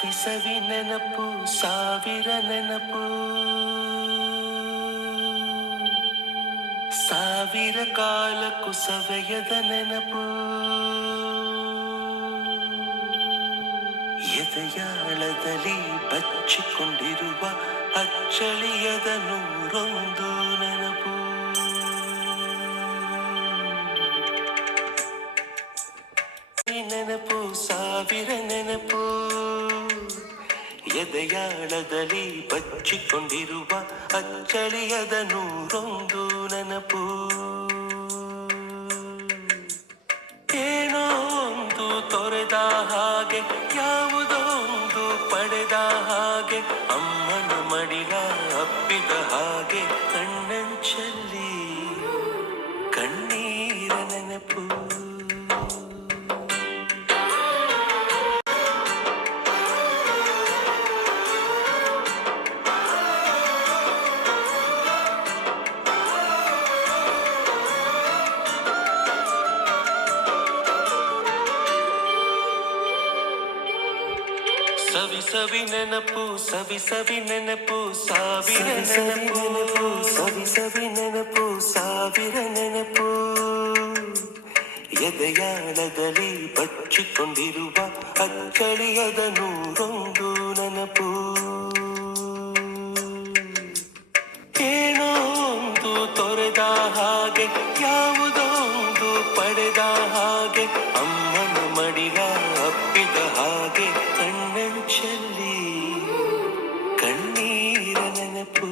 ಸವಿ ಸವಿ ನೆನಪು ಸಾವಿರ ನೆನಪು ಸಾವಿರ ಕಾಲಕ್ಕೂ ಸವೆಯದ ನೆನಪು ಎದೆಯಾಳದಲ್ಲಿ ಬಚ್ಚಿಕೊಂಡಿರುವ ಅಚ್ಚಳಿಯದ ನೂರೊಂದು ನೆನಪು ನೆನಪು ಸಾವಿರ ನೆನಪು ಎದೆಯಾಳದಲ್ಲಿ ಬಚ್ಚಿಕೊಂಡಿರುವ ಅಚ್ಚಳಿಯದ ನೂರೊಂದು ನೆನಪು ಏನೋ ಒಂದು ತೊರೆದ ಹಾಗೆ ಯಾವುದೋ ಒಂದು ಪಡೆದ ಹಾಗೆ ಅಮ್ಮನ ಮಡಿಲ ಅಪ್ಪಿದ ಹಾಗೆ ಕಣ್ಣಂಚಲ್ಲಿ ಕಣ್ಣೀರ ನೆನಪು ಸವಿ ಸವಿ ನೆನಪು ಸವಿ ಸವಿ ನೆನಪು ಸಾವಿರ ನೆನಪು ಸವಿ ಸವಿ ನೆನಪು ಸಾವಿರ ನೆನಪು ಎದೆಯಾಳದಲ್ಲಿ ಬಚ್ಚಿಕೊಂಡಿರುವ ಅಚ್ಚಳಿಯದ ನೂರೊಂದು ನೆನಪು ಏನೋ ಒಂದು ತೊರೆದ ಹಾಗೆ ಯಾವುದೋ ಒಂದು ಪಡೆದ ಹಾಗೆ ಅಮ್ಮನ ಮಡಿಲ ಅಪ್ಪಿದ ಹಾಗೆ ಕಣ್ಣಂಚಲ್ಲಿ ಕಣ್ಣೀರ ನೆನಪು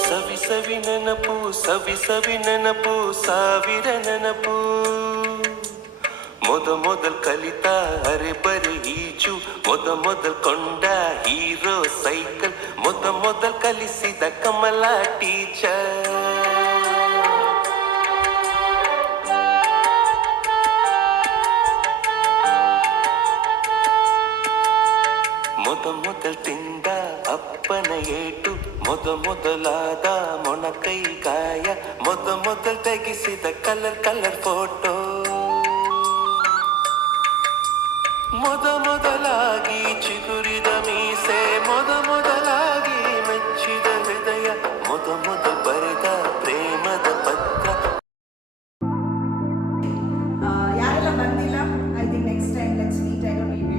ಸವಿ ಸವಿ ನೆನಪು ಸವಿ ಸವಿ ನೆನಪು ಸಾವಿರ ನೆನಪು ಮೊದಲ್ ಕಲಿತ ಅರೆಬರಿ ಈಜು ಮೊದಲ್ ಕೊಂಡ ಹೀರೋ ಸೈಕಲ್ ಮೊದಲ್ ಕಲಿಸಿದ ಕಮಲ ಟೀಚರ್ ಮೊದಲ್ ತಿಂದ ಅಪ್ಪನ ಏಟು ಮೊದಲಾದ ಮೊಣಕೈ ಗಾಯ ಮೊದಲ್ ತೆಗಿಸಿದ ಕಲರ್ ಫೋಟೋ ಮೊದಲಾಗಿ ಚಿಗುರಿದ ಮೀಸೆ ಮೊದಲಾಗಿ ಮೆಚ್ಚಿದ ಹೃದಯ ಮೊದಲು ಬರೆದ ಪ್ರೇಮದ ಪತ್ರ. ಯಾರೆಲ್ಲ ಬಂದಿಲ್ಲ, I think next time let's meet. I don't